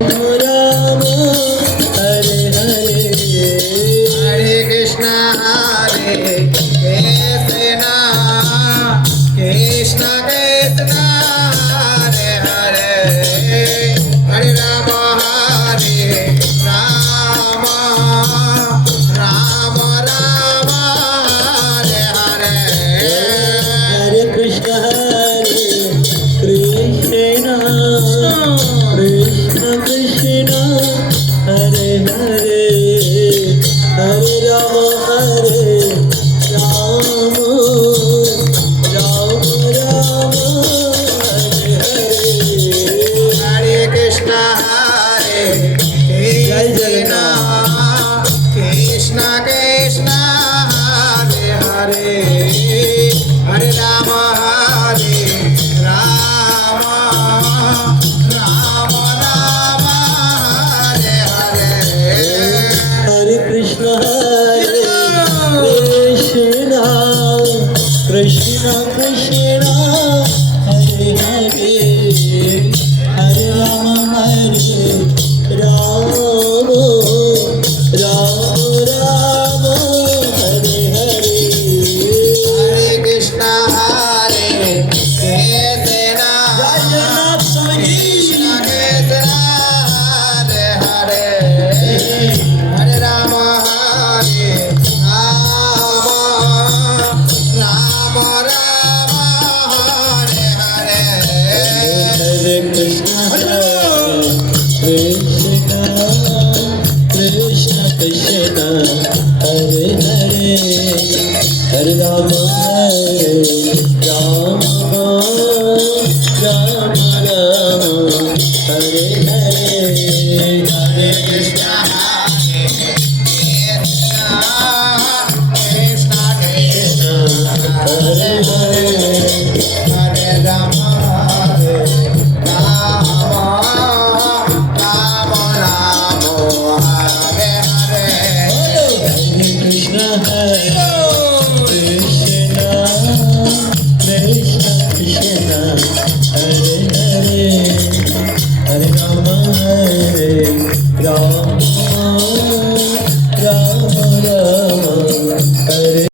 Ram Hare Hare Hare Krishna Hare Krishna Krishna Krishna Hare Hare Hare Ram Ram Ram Hare Hare Hare Krishna Krishna Krishna Hare Hare Hare Ram Ram Ram Hare Hare Hare Krishna Hare Krishna Krishna Krishna Hare Hare Hare Ram Ram Ram Ram Hare Hare Hare Krishna Krishna Krishna Hare Hare Hare Ram Ram Hare Hare Hare Krishna Hare Krishna Jagannath Swami Krishna Krishna Hare Hare Hare Ram Ram Ram Hare Hare Hare Krishna Krishna Krishna Hare Hare Hare Ram Ram Hare Hare Hare Krishna Krishna Krishna Hare Hare